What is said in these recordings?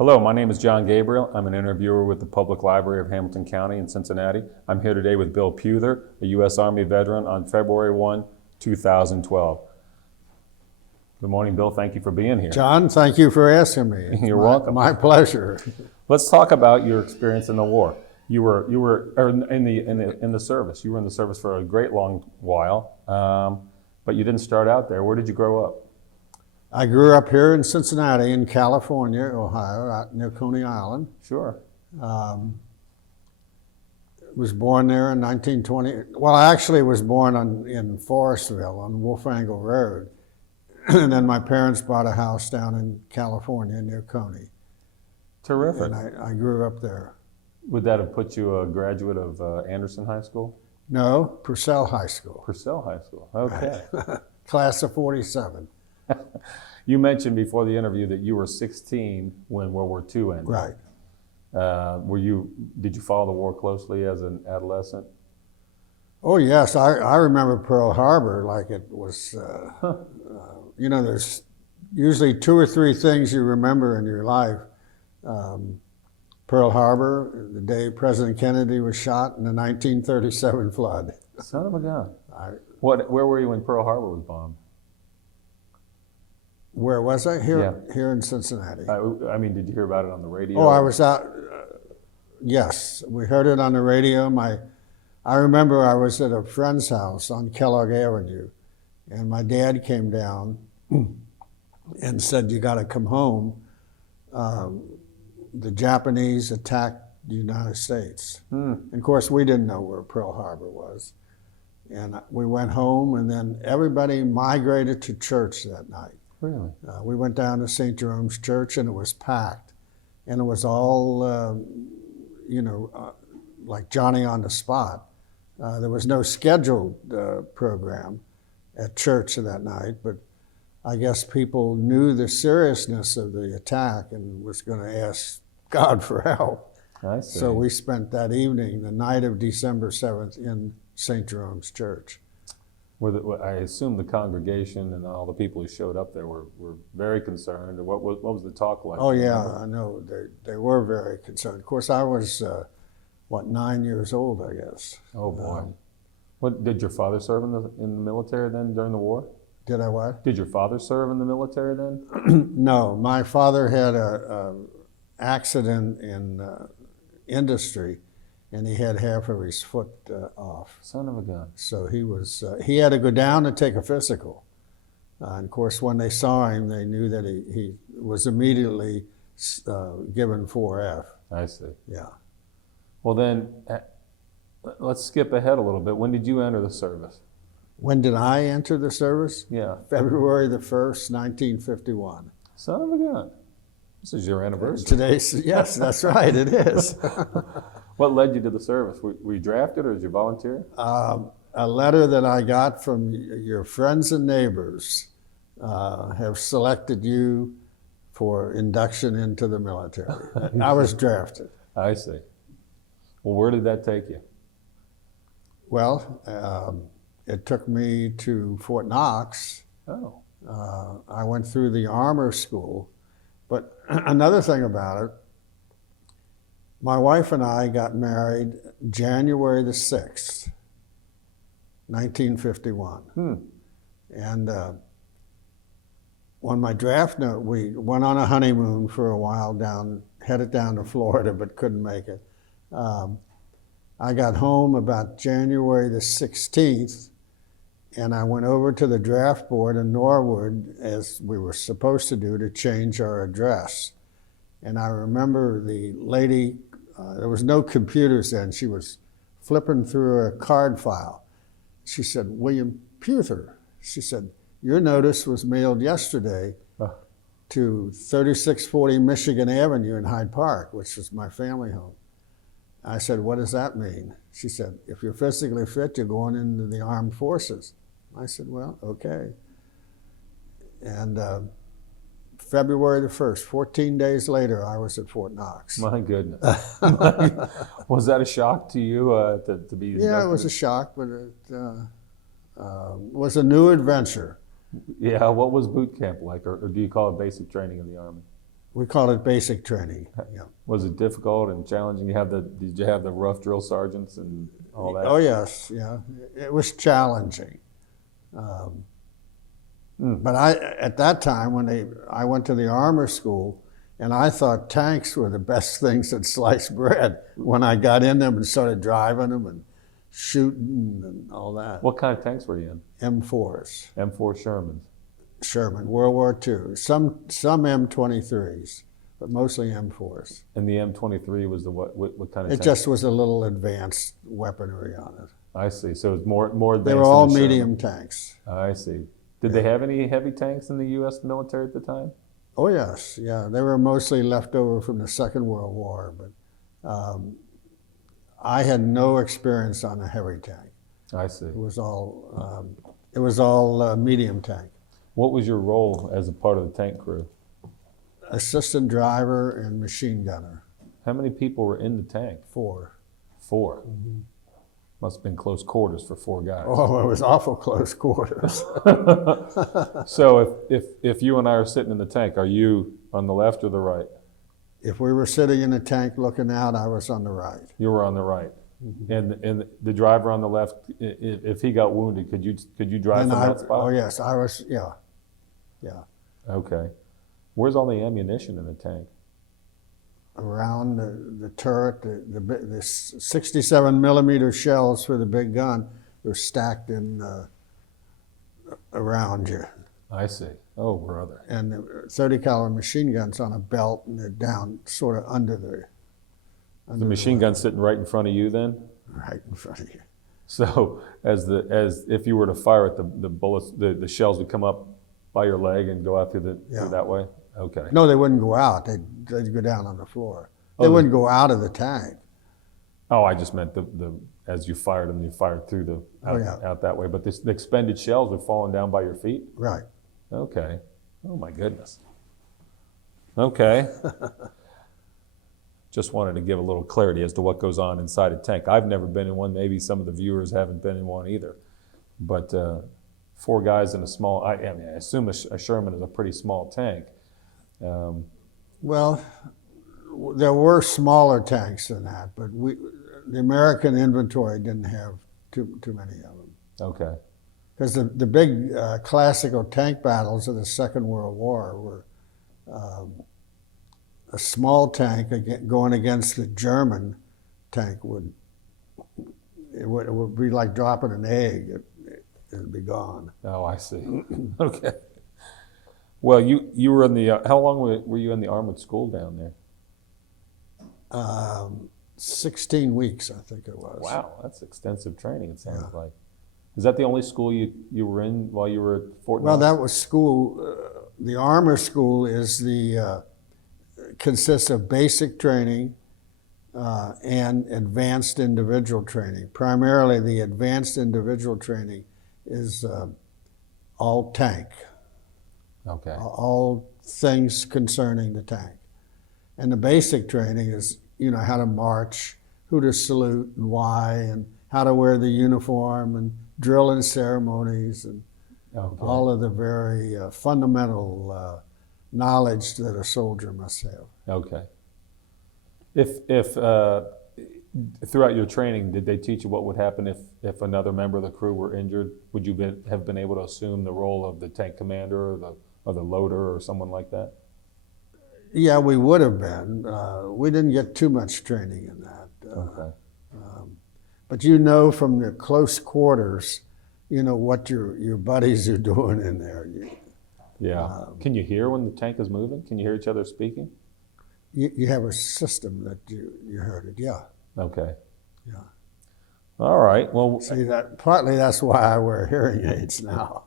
Hello, my name is John Gabriel. I'm an interviewer with the Public Library of Hamilton County in Cincinnati. I'm here today with Bill Pewther, a U.S. Army veteran on February 1, 2012. Good morning, Bill. Thank you for being here. John, thank you for asking me. You're welcome. My pleasure. Let's talk about your experience in the war. You were in the service. You were in the service for a great long while, but you didn't start out there. Where did you grow up? I grew up here in Cincinnati, in California, Ohio, out near Coney Island. Sure. Was born there in 1920. Well, I actually was born in Forestville on Wolf Angle Road. And then my parents bought a house down in California near Coney. Terrific. And I grew up there. Would that have put you a graduate of Anderson High School? No, Purcell High School. Purcell High School. Okay. Class of 47. You mentioned before the interview that you were 16 when World War II ended. Right. Did you follow the war closely as an adolescent? Oh yes, I remember Pearl Harbor like it was, there's usually two or three things you remember in your life. Pearl Harbor, the day President Kennedy was shot, and the 1937 flood. Son of a gun. Where were you when Pearl Harbor was bombed? Where was I? Here in Cincinnati. I mean, did you hear about it on the radio? Oh, I was out. Yes, we heard it on the radio. I remember I was at a friend's house on Kellogg Avenue, and my dad came down and said, "You got to come home. The Japanese attacked the United States." And of course, we didn't know where Pearl Harbor was. And we went home, and then everybody migrated to church that night. Really? We went down to St. Jerome's Church, and it was packed. And it was all, like Johnny on the spot. There was no scheduled program at church that night, but I guess people knew the seriousness of the attack and was going to ask God for help. I see. So we spent that evening, the night of December 7th, in St. Jerome's Church. I assume the congregation and all the people who showed up there were very concerned. What was the talk like? Oh yeah, I know. They were very concerned. Of course, I was, 9 years old, I guess. Oh boy. What did your father serve in the military then during the war? Did I what? Did your father serve in the military then? No, my father had a accident in industry, and he had half of his foot off. Son of a gun. So he had to go down and take a physical. And of course, when they saw him, they knew that he was immediately given 4F. I see. Yeah. Well then, let's skip ahead a little bit. When did you enter the service? When did I enter the service? Yeah. February the 1st, 1951. Son of a gun. This is your anniversary. Yes, that's right, it is. What led you to the service? Were you drafted or did you volunteer? A letter that I got from your friends and neighbors have selected you for induction into the military. I was drafted. I see. Well, where did that take you? Well, it took me to Fort Knox. Oh. I went through the armor school. But another thing about it, my wife and I got married January the 6th, 1951. And on my draft note, we went on a honeymoon for a while headed down to Florida, but couldn't make it. I got home about January the 16th, and I went over to the draft board in Norwood, as we were supposed to do, to change our address. And I remember the lady, there was no computers then, she was flipping through a card file. She said, "William Pewther." She said, "Your notice was mailed yesterday to 3640 Michigan Avenue in Hyde Park," which was my family home. I said, "What does that mean?" She said, "If you're physically fit, you're going into the armed forces." I said, "Well, okay." And February the 1st, 14 days later, I was at Fort Knox. My goodness. Was that a shock to you to be inducted? Yeah, it was a shock, but it was a new adventure. Yeah, what was boot camp like, or do you call it basic training in the Army? We call it basic training. Yeah. Was it difficult and challenging? Did you have the rough drill sergeants and all that? Oh yes, yeah. It was challenging. But at that time, I went to the armor school, and I thought tanks were the best things that sliced bread. When I got in them and started driving them and shooting and all that. What kind of tanks were you in? M4s, M4 Shermans. Sherman, World War II. Some M23s, but mostly M4s. And the M23 was the what kind of It tank? just was a little advanced weaponry on it. I see. So it's more advanced. They were all than the medium tanks. Sherman. I see. Did they have any heavy tanks in the U.S. military at the time? Oh yes, yeah. They were mostly left over from the Second World War, but I had no experience on a heavy tank. I see. It was all medium tank. What was your role as a part of the tank crew? Assistant driver and machine gunner. How many people were in the tank? 4. 4. Must have been close quarters for 4 guys. Oh, it was awful close quarters. So if you and I are sitting in the tank, are you on the left or the right? If we were sitting in the tank looking out, I was on the right. You were on the right. And the driver on the left, if he got wounded, could you drive from that spot? Oh yes, I was. Yeah. Okay. Where's all the ammunition in the tank? Around the turret, the 67 millimeter shells for the big gun were stacked in around you. I see. Oh, brother. And the 30 caliber machine guns on a belt, and they're down sort of under The machine gun sitting right in front of you then? right in front of you. So as if you were to fire it, the bullets, the shells would come up by your leg and go out through that way? Okay. No, they wouldn't go out. They'd go down on the floor. They Oh, wouldn't go out of the tank. Oh, I just meant the as you fired them, you fired through out that way. But the expended shells were falling down by your feet? Right. Okay. Oh my goodness. Okay. Just wanted to give a little clarity as to what goes on inside a tank. I've never been in one. Maybe some of the viewers haven't been in one either. But 4 guys in a small, I mean, I assume a Sherman is a pretty small tank. Well, there were smaller tanks than that, but the American inventory didn't have too many of them. Okay. Because the big classical tank battles of the Second World War were a small tank going against the German tank would be like dropping an egg. It'd be gone. Oh, I see. Okay. Well, you were in the, how long were you in the armored school down there? 16 weeks, I think it was. Wow, that's extensive training, it sounds like. Is that the only school you were in while you were at Fort Well, Knox? that was school. The armor school consists of basic training and advanced individual training. Primarily, the advanced individual training is all tank. Okay. All things concerning the tank. And the basic training is, how to march, who to salute and why, and how to wear the uniform, and drill and ceremonies, and all of the very fundamental knowledge that a soldier must have. Okay. If throughout your training, did they teach you what would happen if another member of the crew were injured? Would you have been able to assume the role of the tank commander or the loader or someone like that? Yeah, we would have been. We didn't get too much training in that. Okay. But from the close quarters, what your buddies are doing in there. Yeah. Can you hear when the tank is moving? Can you hear each other speaking? You have a system that you heard it, yeah. Okay. Yeah. All right. Well, See, partly that's why I wear hearing aids now.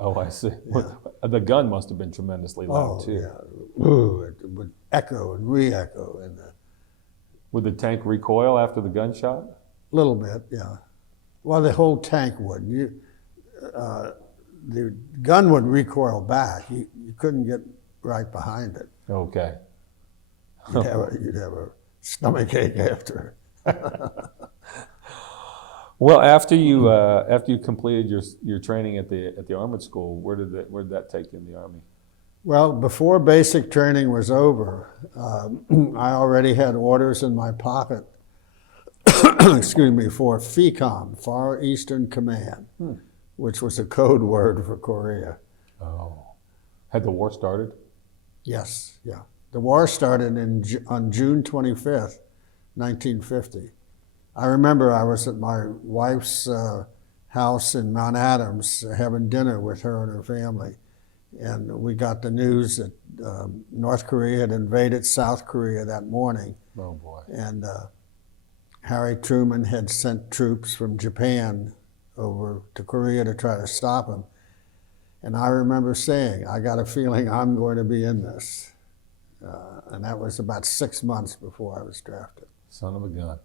oh, I see. Well, the gun must have been tremendously loud too. Yeah. Ooh, it would echo and re-echo in the Would the tank recoil after the gunshot? little bit, yeah. Well, the whole tank would. The gun would recoil back. You couldn't get right behind it. Okay. You'd have a stomach ache after. Well, after you completed your training at the armored school, where did that take you in the Army? Well, before basic training was over, I already had orders in my pocket, excuse me, for FECOM, Far Eastern Command, which was a code word for Korea. Oh. Had the war started? Yes, yeah. The war started on June 25th, 1950. I remember I was at my wife's house in Mount Adams having dinner with her and her family. And we got the news that North Korea had invaded South Korea that morning. Oh, boy. And Harry Truman had sent troops from Japan over to Korea to try to stop him. And I remember saying, I got a feeling I'm going to be in this. And that was about 6 months before I was drafted. Son of a gun.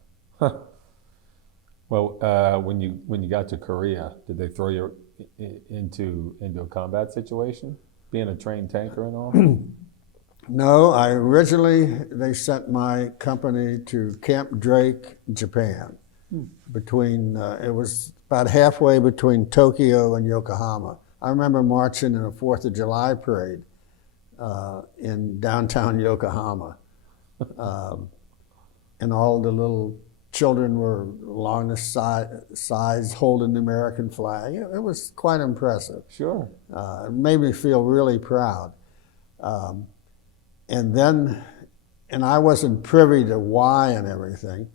Well, when you got to Korea, did they throw you into a combat situation, being a trained tanker and all? No, they sent my company to Camp Drake, Japan. It was about halfway between Tokyo and Yokohama. I remember marching in a 4th of July parade in downtown Yokohama. And all the little children were along the sides holding the American flag. It was quite impressive. Sure. It made me feel really proud. And I wasn't privy to why and everything,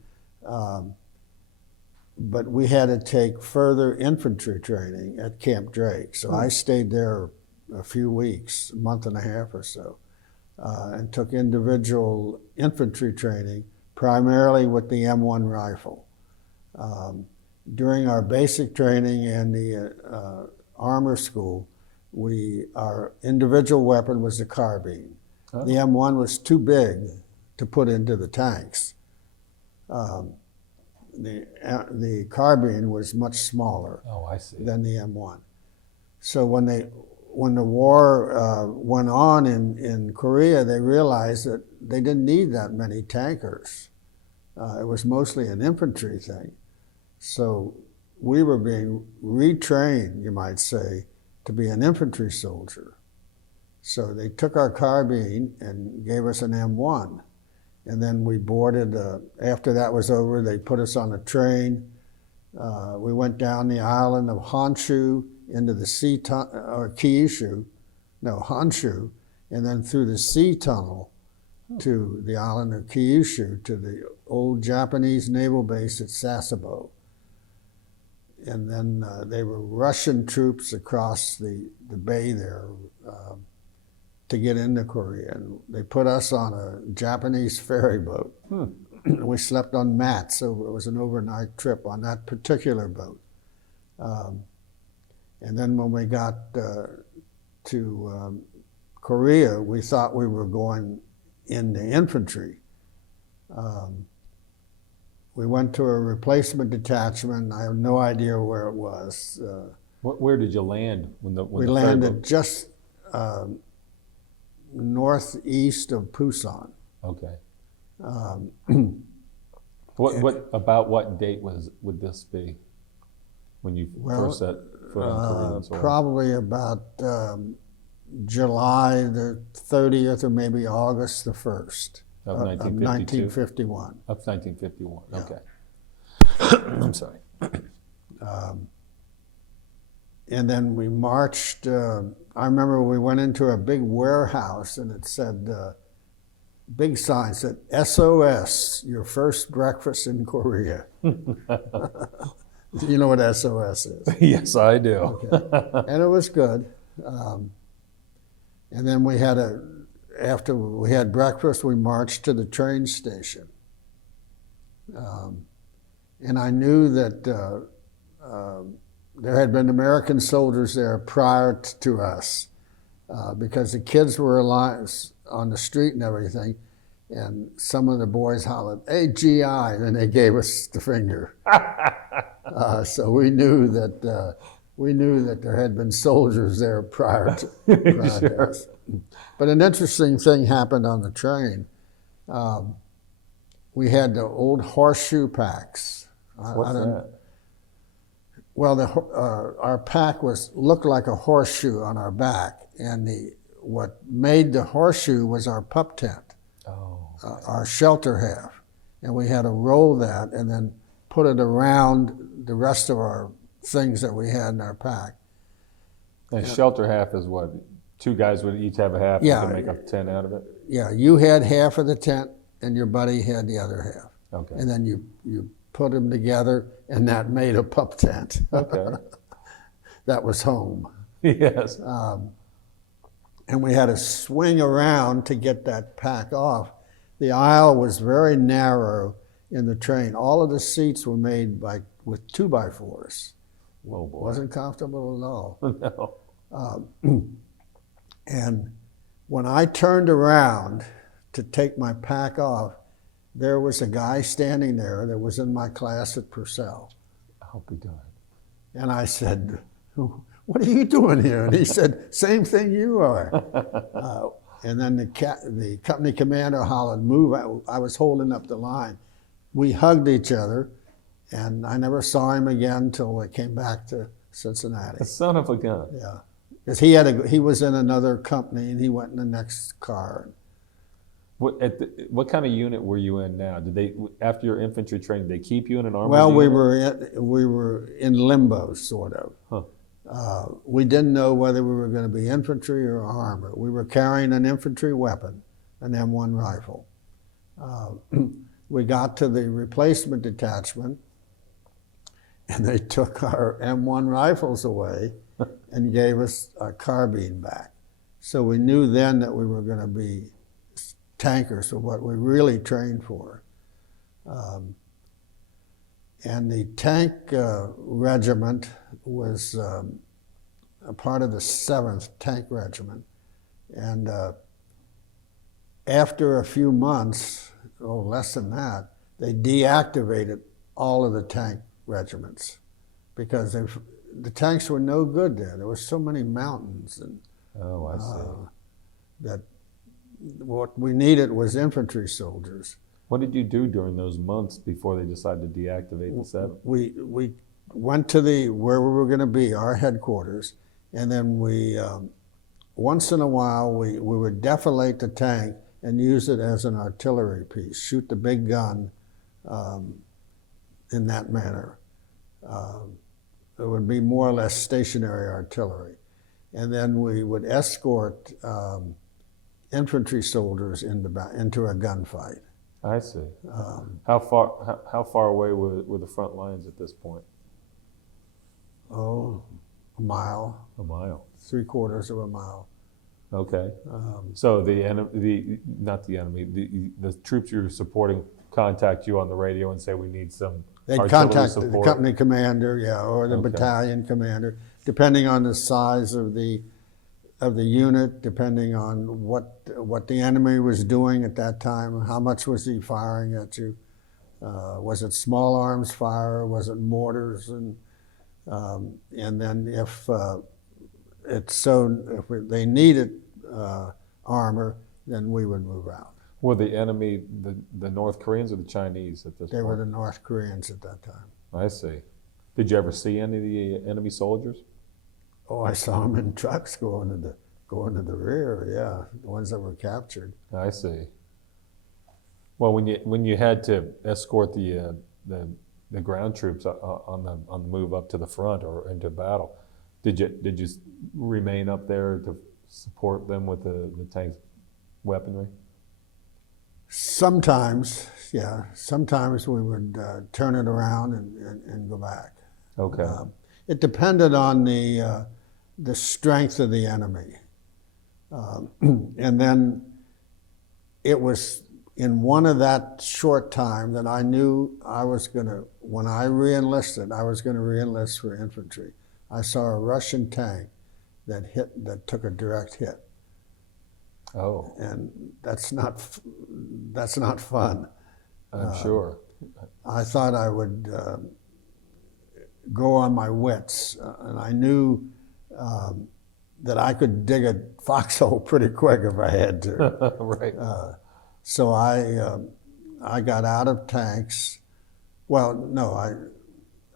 but we had to take further infantry training at Camp Drake. So I stayed there a few weeks, a month and a half or so, and took individual infantry training, primarily with the M1 rifle. During our basic training and the armor school, our individual weapon was the carbine. Oh. The M1 was too big to put into the tanks. The carbine was much smaller than the M1. So when the war went on in Korea, they realized that they didn't need that many tankers. It was mostly an infantry thing. So we were being retrained, you might say, to be an infantry soldier. So they took our carbine and gave us an M1. And then we boarded, after that was over, they put us on a train. We went down the island of Honshu into the Honshu, and then through the sea tunnel to the island of Kyushu, to the old Japanese naval base at Sasebo. And then they were Russian troops across the bay there to get into Korea. And they put us on a Japanese ferry boat. We slept on mats, so it was an overnight trip on that particular boat. And then when we got to Korea, we thought we were going in the infantry. We went to a replacement detachment. I have no idea where it was. Where did you land we landed just northeast of Busan. Okay. What date would this be when you first set foot on Korean soil? Probably about July the 30th or maybe August the 1st of 1951. Of 1951, Yeah. Okay. I'm sorry. And then we marched. I remember we went into a big warehouse and it said, big sign said, SOS, your first breakfast in Korea. You know what SOS is? Yes, I do. Okay. And it was good. And then after we had breakfast, we marched to the train station. And I knew that there had been American soldiers there prior to us because the kids were on the street and everything, and some of the boys hollered, "Hey, GI," and they gave us the finger. So we knew that there had been soldiers there prior to us. But an interesting thing happened on the train. We had the old horseshoe packs. What's that? Well, our pack looked like a horseshoe on our back, and what made the horseshoe was our pup tent, Oh. our shelter half. And we had to roll that and then put it around the rest of our things that we had in our pack. And shelter half is what? Two guys would each have a half and Yeah. could make a tent out of it? Yeah, you had half of the tent and your buddy had the other half. Okay. And then you put them together and that made a pup tent. Okay. That was home. Yes. And we had to swing around to get that pack off. The aisle was very narrow in the train. All of the seats were made with 2x4s. Whoa, boy. Wasn't comfortable at all. No. And when I turned around to take my pack off, there was a guy standing there that was in my class at Purcell. I'll be darned. And I said, "What are you doing here?" And he said, "Same thing you are." And then the company commander hollered, "Move." I was holding up the line. We hugged each other, and I never saw him again until I came back to Cincinnati. A son of a gun. Yeah, because he was in another company, and he went in the next car. What kind of unit were you in now? Did they, after your infantry training, they keep you in an armored Well, unit? we were in limbo, sort of. Huh. We didn't know whether we were going to be infantry or armor. We were carrying an infantry weapon, an M1 rifle. We got to the replacement detachment, and they took our M1 rifles away and gave us a carbine back. So we knew then that we were going to be tankers, for what we really trained for. And the tank regiment was a part of the 7th Tank Regiment. And after a few months, or less than that, they deactivated all of the tank regiments because the tanks were no good there. There were so many mountains, and Oh, I see. that what we needed was infantry soldiers. What did you do during those months before they decided to deactivate the 7th? We went to where we were going to be, our headquarters, and then we once in a while we would defilate the tank and use it as an artillery piece, shoot the big gun in that manner. It would be more or less stationary artillery. And then we would escort infantry soldiers into a gunfight. I see. How far away were the front lines at this point? Oh, a mile, A mile. 3/4 of a mile. Okay. So the troops you were supporting contact you on the radio and say we need some They'd artillery contact support. the company commander, yeah, or the Okay. battalion commander, depending on the size of the unit, depending on what the enemy was doing at that time, how much was he firing at you. Was it small arms fire? Was it mortars? And then if they needed armor, then we would move out. Were the enemy the North Koreans or the Chinese at this They point? were the North Koreans at that time. I see. Did you ever see any of the enemy soldiers? Oh, I saw them in trucks going to the rear. Yeah, the ones that were captured. I see. Well, when you had to escort the ground troops on the move up to the front or into battle, did you remain up there to support them with the tank's weaponry? Sometimes, yeah. Sometimes we would turn it around and go back. Okay. It depended on the strength of the enemy. And then it was in one of that short time that I knew when I re-enlisted, I was going to re-enlist for infantry. I saw a Russian tank that took a direct hit. Oh, And that's not fun. I'm sure. I thought I would go on my wits, and I knew that I could dig a foxhole pretty quick if I had to. Right. So I got out of tanks. Well, no,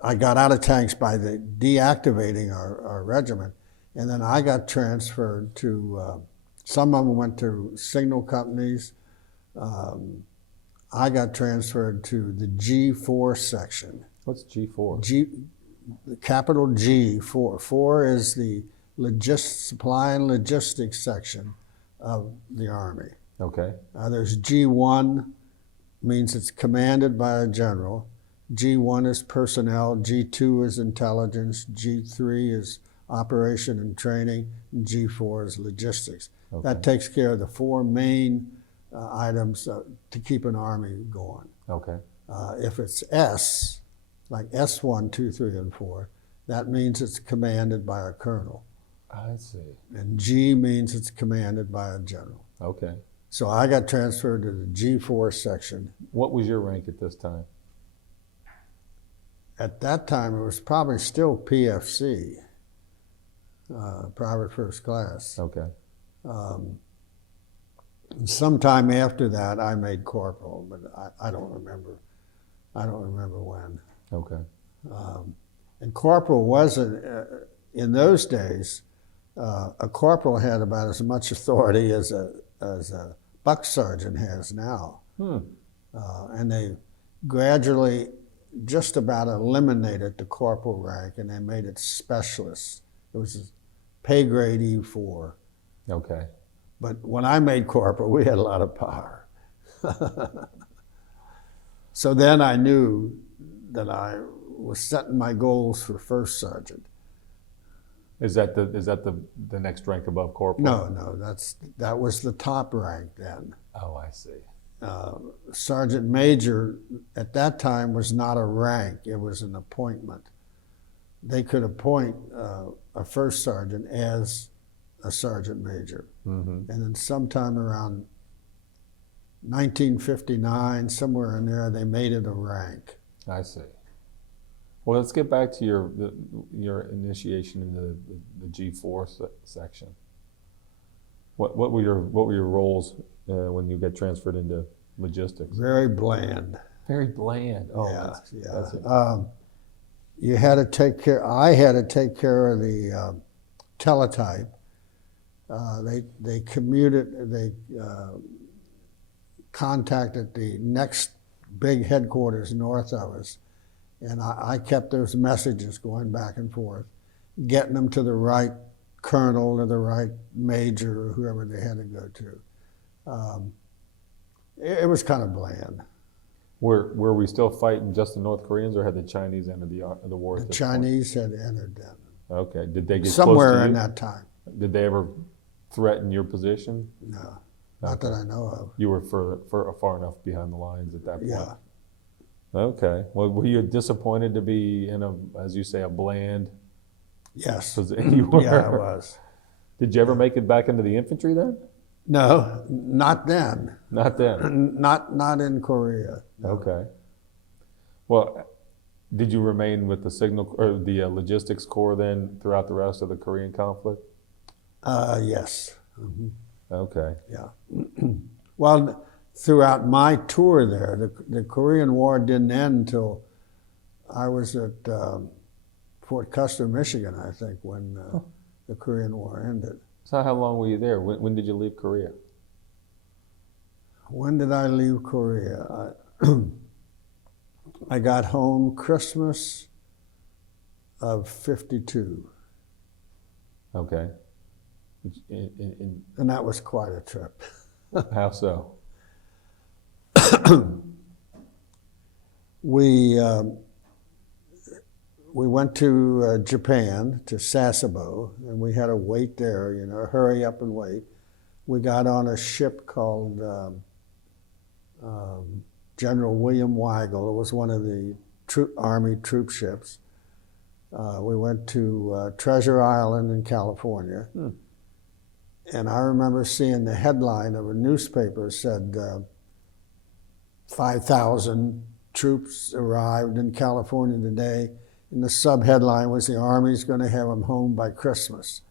I got out of tanks by deactivating our regiment, and then I got transferred to Some of them went to signal companies. I got transferred to the G4 section. What's G4? The capital G4. 4 is the supply and logistics section of the Army. Okay. There's G1, means it's commanded by a general. G1 is personnel, G2 is intelligence, G3 is operation and training, and G4 is logistics. Okay. That takes care of the 4 main items to keep an army going. Okay. If it's S, like S1, 2, 3, and 4, that means it's commanded by a colonel. I see. And G means it's commanded by a general. Okay. So I got transferred to the G4 section. What was your rank at this time? At that time, it was probably still PFC, private first class. Okay. Sometime after that, I made corporal, but I don't remember. I don't remember when. Okay. And corporal wasn't, in those days, a corporal had about as much authority as a buck sergeant has now. And they gradually just about eliminated the corporal rank, and they made it specialist. It was pay grade E4. Okay. But when I made corporal, we had a lot of power. So then I knew that I was setting my goals for first sergeant. Is that the next rank above corporal? No, that was the top rank then. Oh, I see. Sergeant major at that time was not a rank, it was an appointment. They could appoint a first sergeant as a sergeant major. And then sometime around 1959, somewhere in there, they made it a rank. I see. Well, let's get back to your initiation in the G4 section. What were your roles when you get transferred into logistics? Very bland. Very bland. Oh, Yeah, that's it. You had to take care. I had to take care of the teletype. They commuted. They contacted the next big headquarters north of us, and I kept those messages going back and forth, getting them to the right colonel or the right major or whoever they had to go to. It was kind of bland. Were we still fighting just the North Koreans, or had the Chinese entered the war? The at this Chinese had entered then. point? Okay. Did they get Somewhere close to in you? that time. Did they ever threaten your position? No, not that I know of. You were far enough behind the lines at that point. Yeah. Okay. Well, were you disappointed to be in as you say, a bland Yes. position? You were. Yeah, I was. Did you ever make it back into the infantry then? No, not then. Not then. Not in Korea. No. Okay. Well, did you remain with the signal or the logistics corps then throughout the rest of the Korean conflict? Yes. Okay. Yeah. Well, throughout my tour there, the Korean War didn't end until I was at Fort Custer, Michigan, I think, when the Korean War ended. So how long were you there? When did you leave Korea? When did I leave Korea? I got home Christmas of '52. Okay. And that was quite a trip. How so? We went to Japan, to Sasebo, and we had to wait there, hurry up and wait. We got on a ship called General William Weigel. It was one of the Army troop ships. We went to Treasure Island in California. And I remember seeing the headline of a newspaper said 5,000 troops arrived in California today. And the sub-headline was, the Army's going to have them home by Christmas.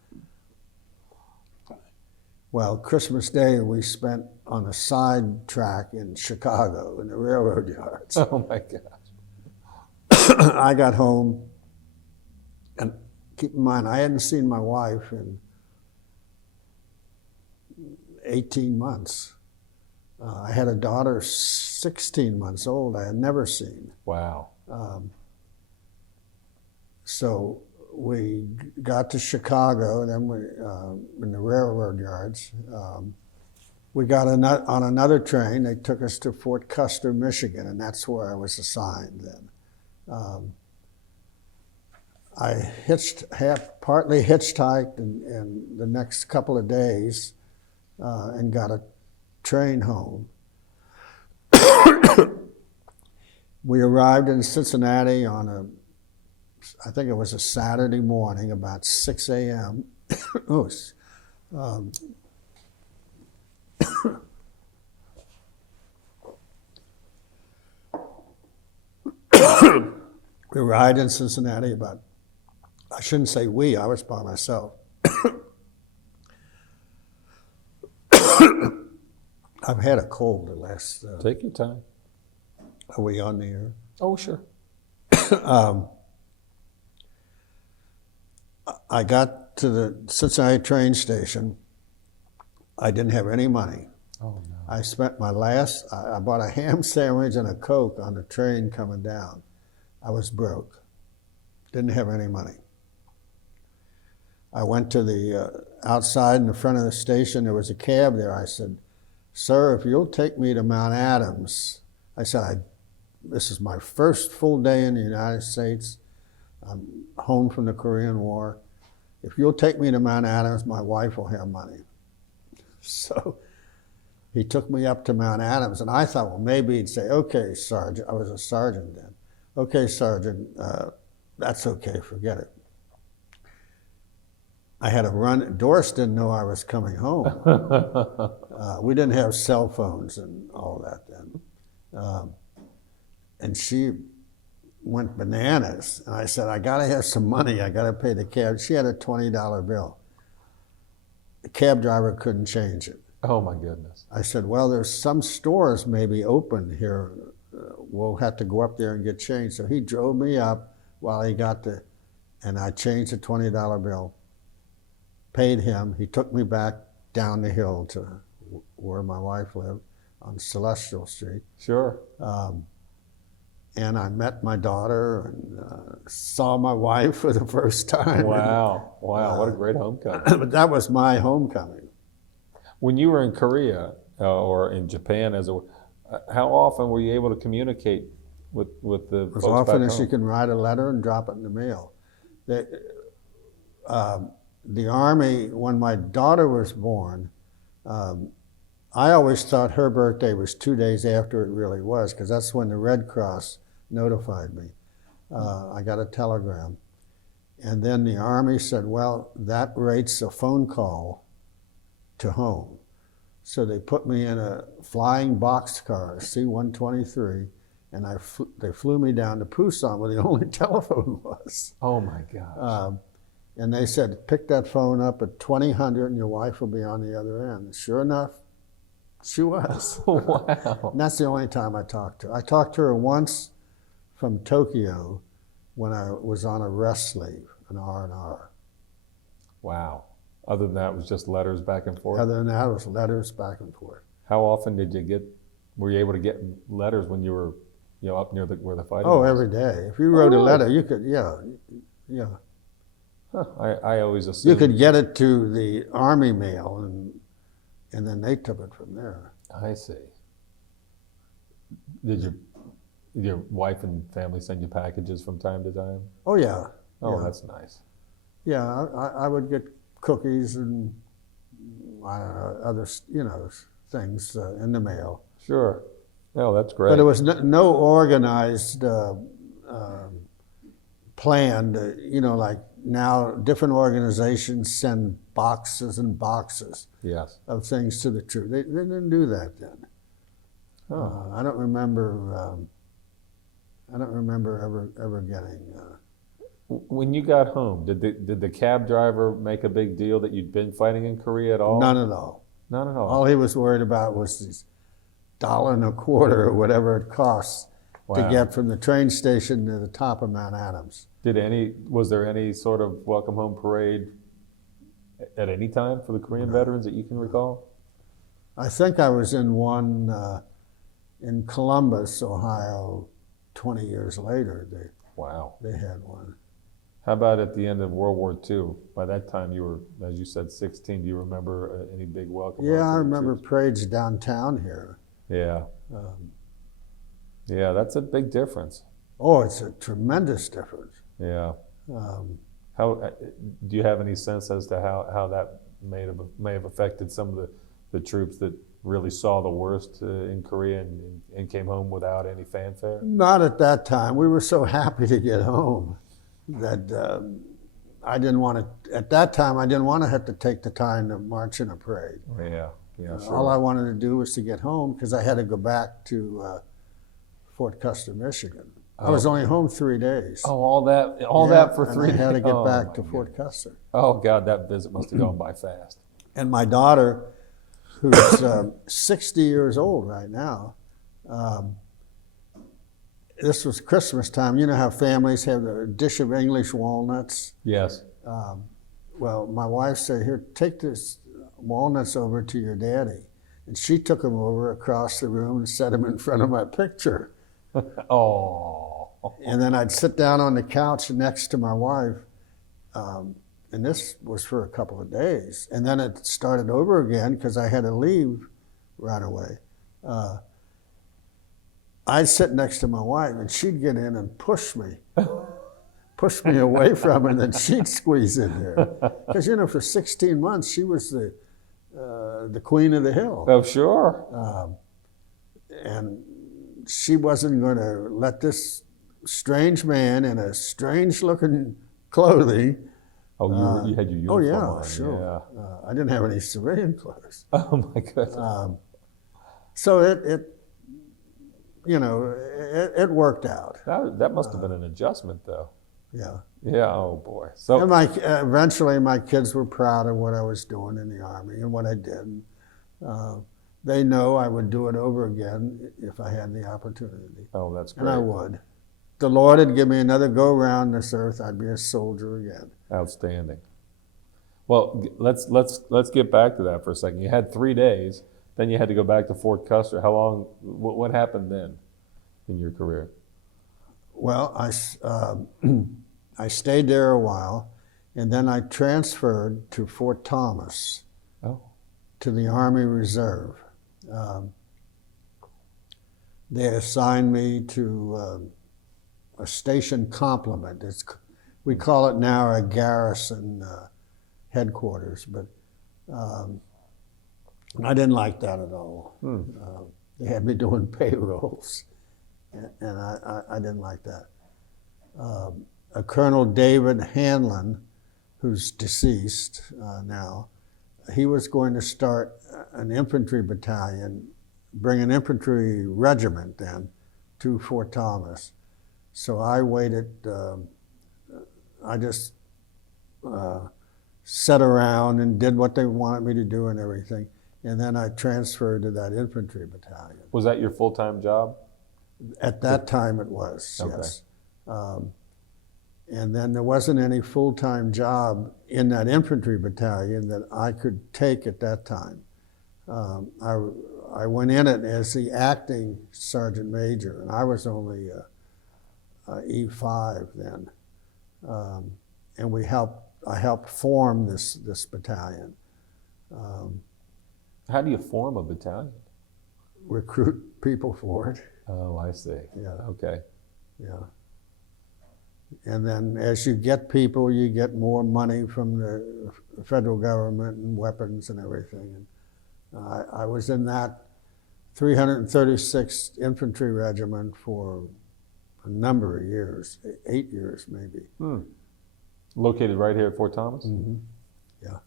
Well, Christmas Day we spent on a side track in Chicago in the railroad yards. Oh my gosh. I got home, and keep in mind, I hadn't seen my wife in 18 months. I had a daughter 16 months old I had never seen. Wow. So we got to Chicago, and then we, in the railroad yards. We got on another train. They took us to Fort Custer, Michigan, and that's where I was assigned then. I partly hitchhiked in the next couple of days and got a train home. We arrived in Cincinnati on I think it was a Saturday morning, about 6 a.m. We arrived in Cincinnati about, I shouldn't say we, I was by myself. I've had a cold the last. Take your time. Are we on the air? Oh, sure. I got to the Cincinnati train station. I didn't have any money. Oh, no. I spent my last, I bought a ham sandwich and a Coke on the train coming down. I was broke. Didn't have any money. I went to the outside in the front of the station. There was a cab there. I said, "Sir, if you'll take me to Mount Adams." I said, "This is my first full day in the United States. I'm home from the Korean War. If you'll take me to Mount Adams, my wife will have money." So he took me up to Mount Adams, and I thought, well, maybe he'd say, "Okay, Sergeant." I was a sergeant then. "Okay, Sergeant, that's okay, forget it." I had to run. Doris didn't know I was coming home. We didn't have cell phones and all that then. And she went bananas. And I said, "I got to have some money. I got to pay the cab." She had a $20 bill. The cab driver couldn't change it. Oh, my goodness. I said, "Well, there's some stores maybe open here. We'll have to go up there and get change." So he drove me up while he got and I changed the $20 bill, paid him. He took me back down the hill to where my wife lived on Celestial Street. Sure. And I met my daughter and saw my wife for the first time. Wow. Wow. What a great homecoming. But that was my homecoming. When you were in Korea or in Japan, how often were you able to communicate with the As folks often back as home? you can write a letter and drop it in the mail. The Army, when my daughter was born, I always thought her birthday was 2 days after it really was, because that's when the Red Cross notified me. I got a telegram. And then the Army said, "Well, that rates a phone call to home." So they put me in a flying boxcar, C-123, and they flew me down to Busan, where the only telephone was. Oh, my gosh. And they said, "Pick that phone up at 2000 and your wife will be on the other end." Sure enough, she was. Wow. And that's the only time I talked to her. I talked to her once from Tokyo when I was on a rest leave, an R&R. Wow. Other than that, it was just letters back and forth? Other than that, it was letters back and forth. How often were you able to get letters when you were up near where the fighting Oh, was? every day. If you wrote a really? letter, you could, yeah. Huh. I always You assumed. could get it to the Army mail, and then they took it from there. I see. Did your wife and family send you packages from time to time? Oh, yeah. Oh, Yeah. that's nice. Yeah, I would get cookies and other, things in the mail. Sure. Oh, that's great. But it was no organized plan. Like now, different organizations send boxes and boxes Yes. of things to the troops. They didn't do that then. Oh. I don't remember. I don't remember ever getting. When you got home, did the cab driver make a big deal that you'd been fighting in Korea at all? None at all. None at all. All he was worried about was this $1.25 or whatever it costs to Wow. get from the train station to the top of Mount Adams. Was there any sort of welcome home parade at any time for the Korean veterans that you can recall? I think I was in one in Columbus, Ohio, 20 years later. Wow. They had one. How about at the end of World War II? By that time, you were, as you said, 16. Do you remember any big welcome? Yeah, I to the remember troops? parades downtown here. Yeah. Yeah, that's a big difference. Oh, it's a tremendous difference. Yeah. Um, How do you have any sense as to how that may have affected some of the troops that really saw the worst in Korea and came home without any fanfare? Not at that time. We were so happy to get home that I didn't want to, at that time, I didn't want to have to take the time to march in a parade. Yeah, yeah, sure. All I wanted to do was to get home because I had to go back to Fort Custer, Michigan. I was only home 3 days. Oh, all that for and 3 days. I had to get Oh, back to my Fort goodness. Custer. Oh God, that visit must have gone by fast. And my daughter, who's 60 years old right now, this was Christmas time. You know how families have a dish of English walnuts? Yes. Well, my wife said, here, take this walnuts over to your daddy. And she took them over across the room and set them in front of my picture. Oh. And then I'd sit down on the couch next to my wife. And this was for a couple of days. And then it started over again because I had to leave right away. I'd sit next to my wife and she'd get in and push me away from her, and then she'd squeeze in there. Because, you know, for 16 months, she was the queen of the hill. Oh, sure. And she wasn't going to let this strange man in a strange looking clothing. Oh, you had your uniform yeah, on. sure. Yeah. I didn't have any civilian clothes. Oh my goodness. So it you know, it worked out. That must have been an adjustment, though. Yeah. Yeah. Oh boy. So And eventually my kids were proud of what I was doing in the Army and what I did. They know I would do it over again if I had the opportunity. oh, that's great. And I would. The Lord had given me another go around this earth, I'd be a soldier again. Outstanding. Well, let's get back to that for a second. You had 3 days, then you had to go back to Fort Custer. How long? What happened then in your career? Well, I stayed there a while, and then I transferred to Fort Thomas, Oh. to the Army Reserve. They assigned me to a station complement. We call it now a garrison headquarters, but I didn't like that at all. They had me doing payrolls, and I didn't like that. A Colonel David Hanlon, who's deceased now, he was going to start an infantry battalion, bring an infantry regiment then to Fort Thomas. So I waited, I just sat around and did what they wanted me to do and everything. And then I transferred to that infantry battalion. Was that your full-time job? At that time it was, Okay. yes. And then there wasn't any full-time job in that infantry battalion that I could take at that time. I went in it as the acting sergeant major, and I was only E5 then. And I helped form this battalion. How do you form a battalion? Recruit people for it. Oh, I see. Yeah. Okay. Yeah. And then as you get people, you get more money from the federal government and weapons and everything. And I was in that 336th Infantry Regiment for a number of years, 8 years maybe. Located right here at Fort Thomas? Yeah.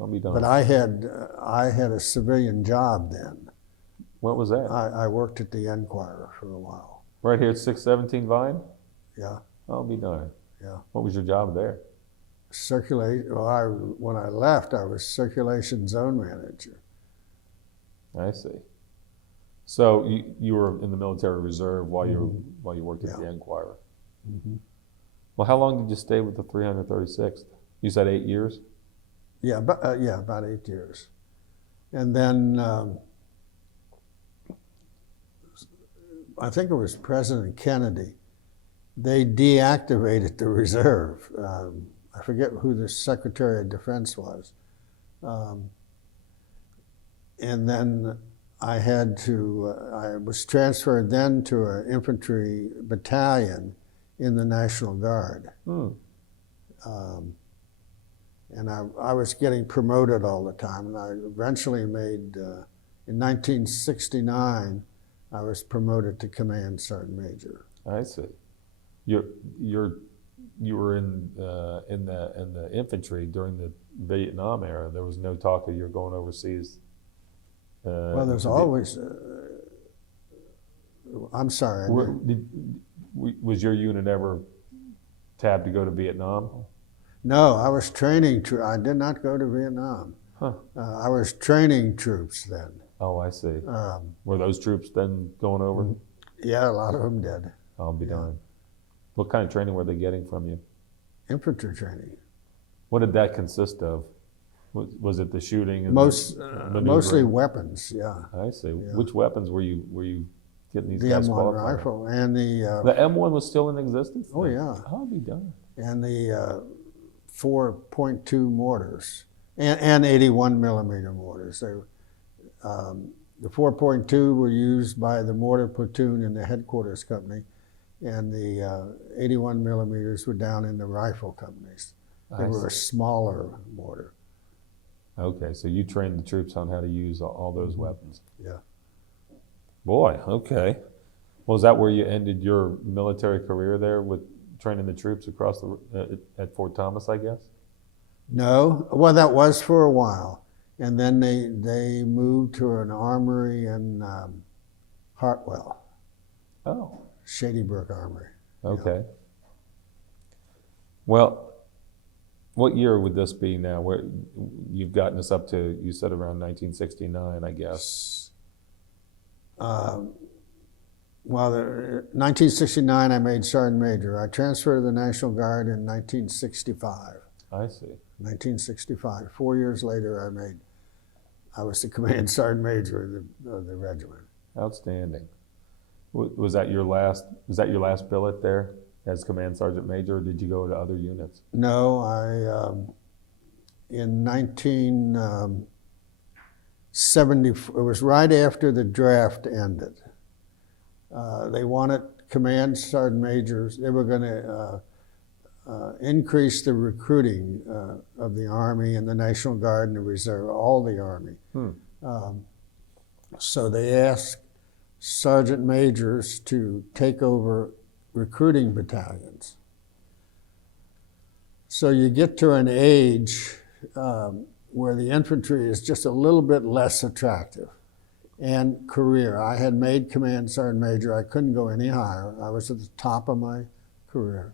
I'll be done. But I had a civilian job then. What was that? I worked at the Enquirer for a while. Right here at 617 Vine? Yeah, I'll be darned. yeah. What was your job there? When I left, I was circulation zone manager. I see. So you were in the military reserve while you worked at the Enquirer. Well, how long did you stay with the 336th? You said 8 years? Yeah, about 8 years. And then I think it was President Kennedy, they deactivated the reserve. I forget who the Secretary of Defense was. And then I was transferred then to an infantry battalion in the National Guard. And I was getting promoted all the time, and I eventually made, in 1969, I was promoted to Command Sergeant Major. I see. You were in the infantry during the Vietnam era. There was no talk of you going overseas. Well, there's always. I'm sorry. Was your unit ever tabbed to go to Vietnam? No, I was training. I did not go to Vietnam. Huh. I was training troops then. Oh, I see. Were those troops then going over? Yeah, a lot of them did. I'll be darned. What kind of training were they getting from you? Infantry training. What did that consist of? Was it the shooting and mostly weapons? Yeah. I see. Yeah. Which weapons were you getting these the guys M1 qualified? Rifle and the M1 was still in existence? Oh yeah. I'll be darned. And the 4.2 mortars and 81 millimeter mortars. The 4.2 were used by the mortar platoon in the headquarters company, and the 81 millimeters were down in the rifle companies. They were a smaller mortar. Okay, so you trained the troops on how to use all those weapons. Yeah. Boy, okay. Well, is that where you ended your military career there, with training the troops across at Fort Thomas, I guess? No, well, that was for a while, and then they moved to an armory in Hartwell. Oh. Shady Brook Armory. Okay. Yeah. Well, what year would this be now? Where you've gotten us up to, you said around 1969, I guess. Well, 1969, I made Sergeant Major. I transferred to the National Guard in 1965. I see. 1965. 4 years later, I was the Command Sergeant Major of the regiment. Outstanding. Was that your last billet there as Command Sergeant Major, or did you go to other units? No, in 1970, it was right after the draft ended. They wanted Command Sergeant Majors. They were going to increase the recruiting of the Army and the National Guard and the Reserve, all the Army. So they asked Sergeant Majors to take over recruiting battalions. So you get to an age where the infantry is just a little bit less attractive. And career, I had made Command Sergeant Major. I couldn't go any higher. I was at the top of my career.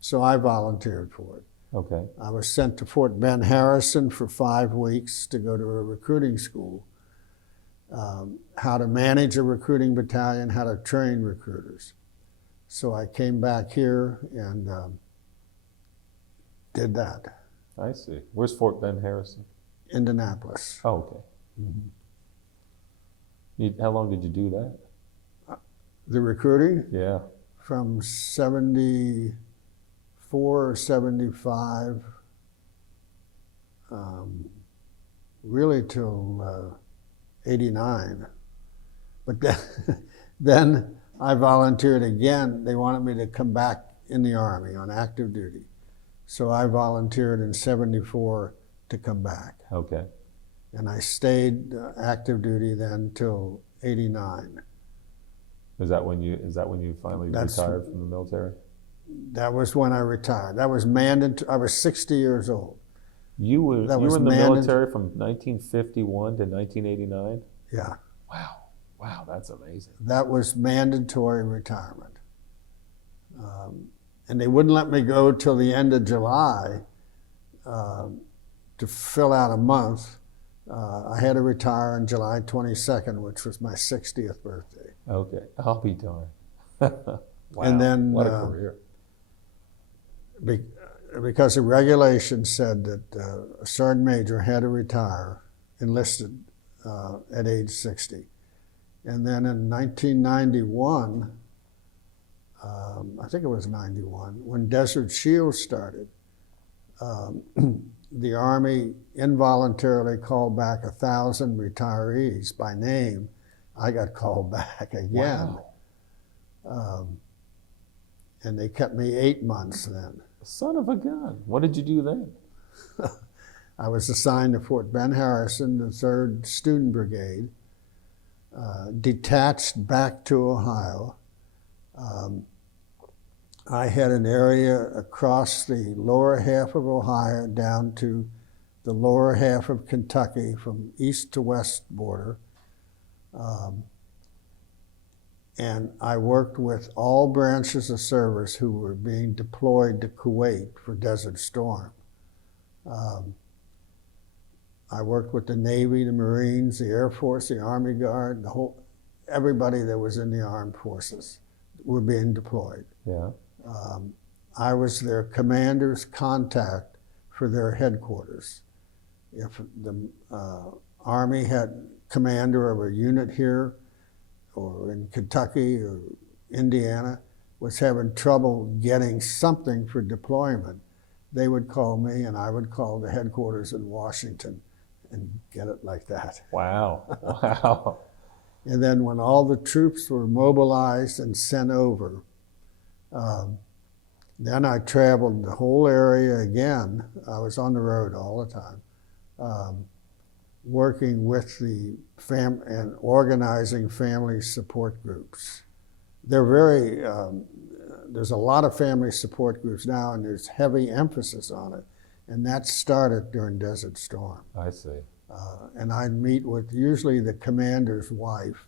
So I volunteered for it. Okay. I was sent to Fort Ben Harrison for 5 weeks to go to a recruiting school. How to manage a recruiting battalion, how to train recruiters. So I came back here and did that. I see. Where's Fort Ben Harrison? Indianapolis. Oh, okay. How long did you do that? The recruiting? Yeah. From 74 or 75, really till 89. But then I volunteered again. They wanted me to come back in the Army on active duty. So I volunteered in 74 to come back. Okay. And I stayed active duty then till 89. Is that when you finally retired from the military? That was when I retired. That was mandatory. I was 60 years old. You were in the military from 1951 to 1989? Yeah. Wow, that's amazing. That was mandatory retirement. And they wouldn't let me go till the end of July to fill out a month. I had to retire on July 22nd, which was my 60th birthday. Okay, I'll be darned. Wow, and then, what a career. Because the regulation said that a sergeant major had to retire enlisted at age 60. And then in 1991, I think it was 91, when Desert Shield started, the Army involuntarily called back 1,000 retirees by name. I got called back again. Wow. And they kept me 8 months then. Son of a gun. What did you do then? I was assigned to Fort Ben Harrison, the 3rd Student Brigade, detached back to Ohio. I had an area across the lower half of Ohio down to the lower half of Kentucky from east to west border. And I worked with all branches of service who were being deployed to Kuwait for Desert Storm. I worked with the Navy, the Marines, the Air Force, the Army Guard, everybody that was in the armed forces were being deployed. Yeah. I was their commander's contact for their headquarters. If the Army had commander of a unit here or in Kentucky or Indiana was having trouble getting something for deployment, they would call me and I would call the headquarters in Washington and get it like that. Wow. Wow. And then when all the troops were mobilized and sent over, then I traveled the whole area again. I was on the road all the time, working with the and organizing family support groups. They're very, there's a lot of family support groups now, and there's heavy emphasis on it. And that started during Desert Storm. I see. And I'd meet with usually the commander's wife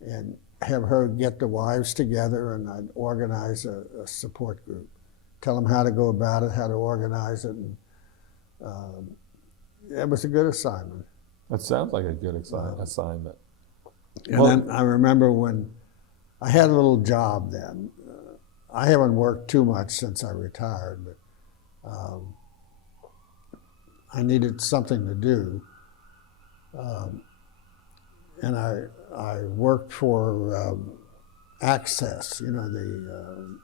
and have her get the wives together, and I'd organize a support group, tell them how to go about it, how to organize it. And, it was a good assignment. That sounds like a good assignment. And then I remember when I had a little job then. I haven't worked too much since I retired, but I needed something to do. And I worked for Access, you know, the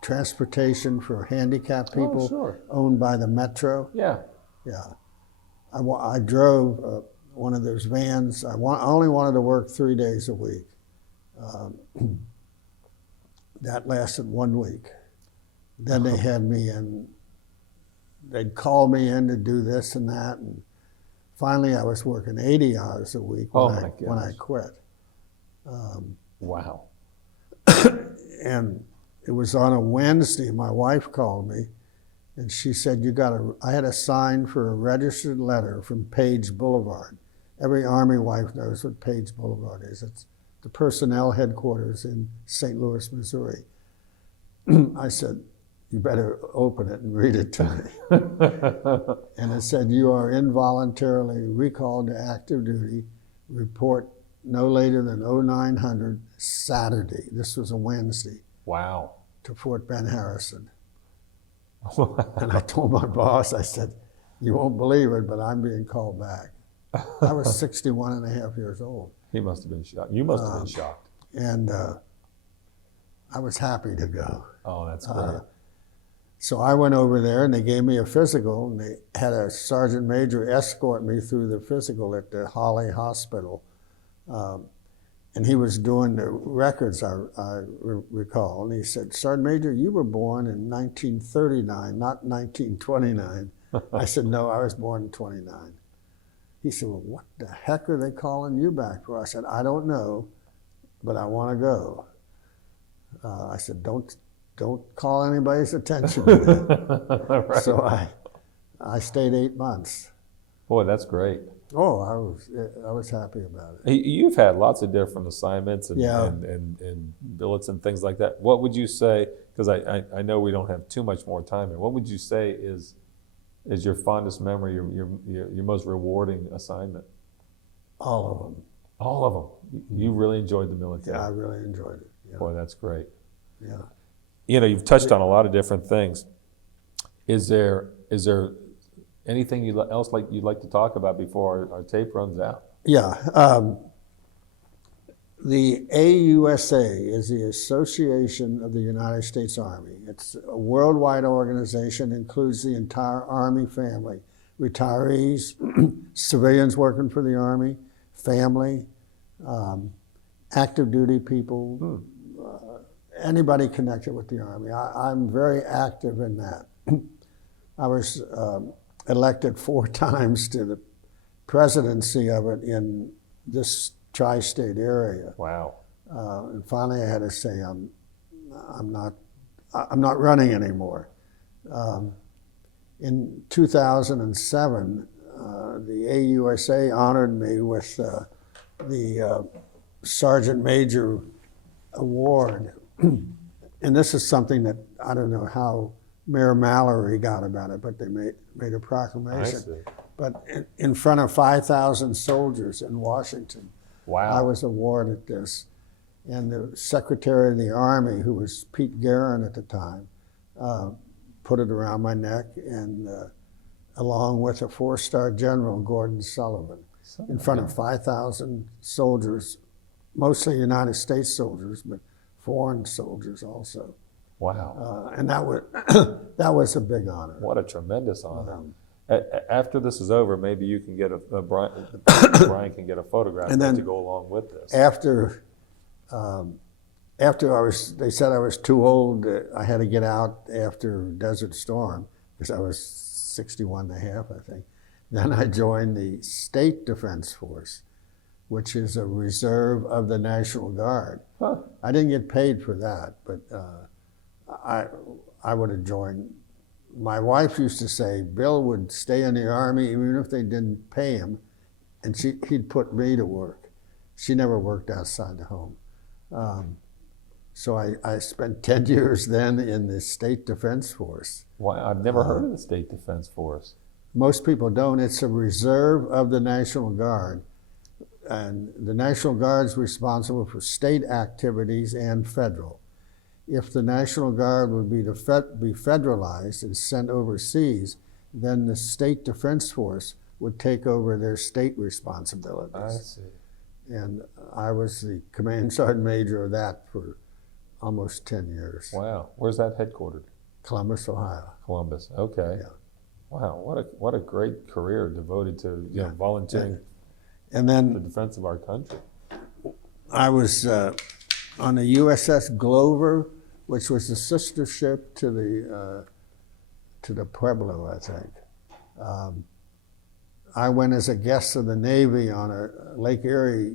transportation for handicapped people. Oh, sure. Owned by the Metro. Yeah. Yeah. I drove one of those vans. I only wanted to work 3 days a week. That lasted 1 week. Then they had me in, they'd call me in to do this and that. And finally, I was working 80 hours a week when I quit. Wow. And it was on a Wednesday, my wife called me and she said, I had a sign for a registered letter from Page Boulevard. Every Army wife knows what Page Boulevard is. It's the personnel headquarters in St. Louis, Missouri. I said, you better open it and read it to me. And it said, you are involuntarily recalled to active duty. Report no later than 0900 Saturday. This was a Wednesday. Wow. To Fort Ben Harrison. And I told my boss, I said, you won't believe it, but I'm being called back. I was 61 and a half years old. He must have been shocked. You must have been shocked. And I was happy to go. Oh, that's great. So I went over there and they gave me a physical, and they had a sergeant major escort me through the physical at the Holly Hospital. And he was doing the records, I recall. And he said, Sergeant Major, you were born in 1939, not 1929. I said, no, I was born in 29. He said, well, what the heck are they calling you back for? I said, I don't know, but I want to go. I said, don't call anybody's attention to that. Right. So I stayed 8 months. Boy, that's great. Oh, I was happy about it. You've had lots of different assignments and, Yeah. and billets and things like that. What would you say, because I know we don't have too much more time here, what would you say is your fondest memory, your most rewarding assignment? All of them. All of them. You really enjoyed the military. Yeah, I really enjoyed it. Yeah. Boy, that's great. Yeah. You know, you've touched on a lot of different things. Is there Anything else you'd like to talk about before our tape runs out? Yeah. The AUSA is the Association of the United States Army. It's a worldwide organization, includes the entire Army family, retirees, civilians working for the Army, family, active duty people, anybody connected with the Army. I'm very active in that. I was elected 4 times to the presidency of it in this tri-state area. Wow. And finally I had to say I'm not running anymore. In 2007, the AUSA honored me with the Sergeant Major Award. And this is something that I don't know how Mayor Mallory got about it, but they made a proclamation. I see. But in front of 5,000 soldiers in Washington, Wow. I was awarded this. And the Secretary of the Army, who was Pete Guerin at the time, put it around my neck, and along with a 4-star general, Gordon Sullivan, in front of 5,000 soldiers, mostly United States soldiers, but foreign soldiers also. Wow. And that was that was a big honor. What a tremendous honor. After this is over, maybe you can get Brian can get a photograph And then to go along with this. After they said I was too old, I had to get out after Desert Storm, because I was 61 and a half, I think. Then I joined the State Defense Force, which is a reserve of the National Guard. Huh. I didn't get paid for that, but I would have joined. My wife used to say Bill would stay in the Army even if they didn't pay him, and he'd put me to work. She never worked outside the home. So I spent 10 years then in the State Defense Force. Why? I've never heard of the State Defense Force. Most people don't. It's a reserve of the National Guard. And the National Guard's responsible for state activities and federal. If the National Guard would be federalized and sent overseas, then the State Defense Force would take over their state responsibilities. I see. And I was the command sergeant major of that for almost 10 years. Wow. Where's that headquartered? Columbus, Ohio. Columbus. Okay. Yeah. Wow. What a great career devoted to volunteering And the then defense of our country. I was on the USS Glover, which was the sister ship to the Pueblo, I think. I went as a guest of the Navy on a Lake Erie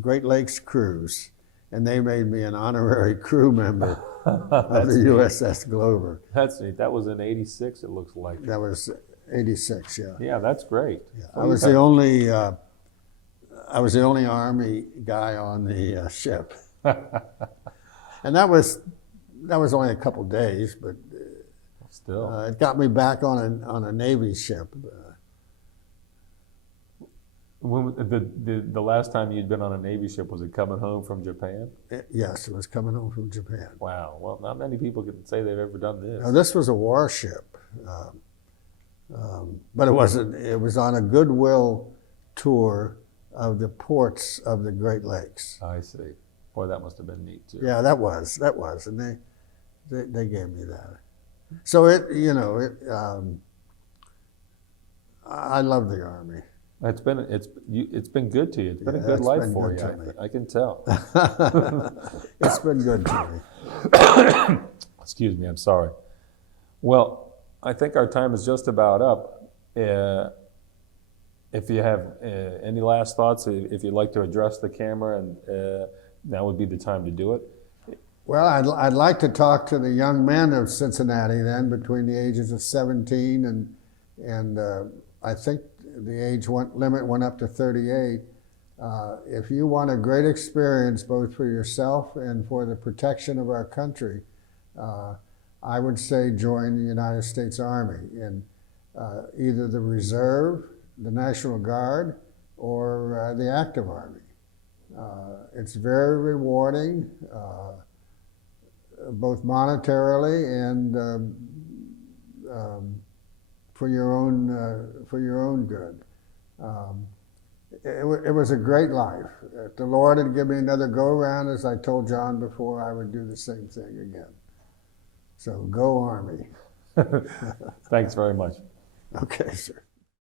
Great Lakes cruise, and they made me an honorary crew member of the USS Glover. That's neat. That was in '86, it looks like. That was 86, yeah. Yeah, that's great. Yeah. I was the only Army guy on the ship. And that was only a couple days, but Still. it got me back on a Navy ship. When the last time you'd been on a Navy ship, was it coming home from Japan? Yes, it was coming home from Japan. Wow. Well, not many people can say they've ever done this. Now, this was a warship, but it wasn't. It was on a goodwill tour of the ports of the Great Lakes. I see. Boy, that must have been neat too. Yeah, that was, and they gave me that. So I love the Army. It's been good to you. It's been a Yeah, good it's life been for good you. to me. I can tell. It's been good to me. Excuse me. I'm sorry. Well, I think our time is just about up. If you have any last thoughts, if you'd like to address the camera, and now would be the time to do it. Well, I'd like to talk to the young men of Cincinnati then, between the ages of 17 and I think the age limit went up to 38. If you want a great experience both for yourself and for the protection of our country, I would say join the United States Army in either the Reserve, the National Guard, or the Active Army. It's very rewarding, both monetarily and for your own good. It was a great life. If the Lord had given me another go-around, as I told John before, I would do the same thing again. So go Army. Thanks very much. Okay, sir.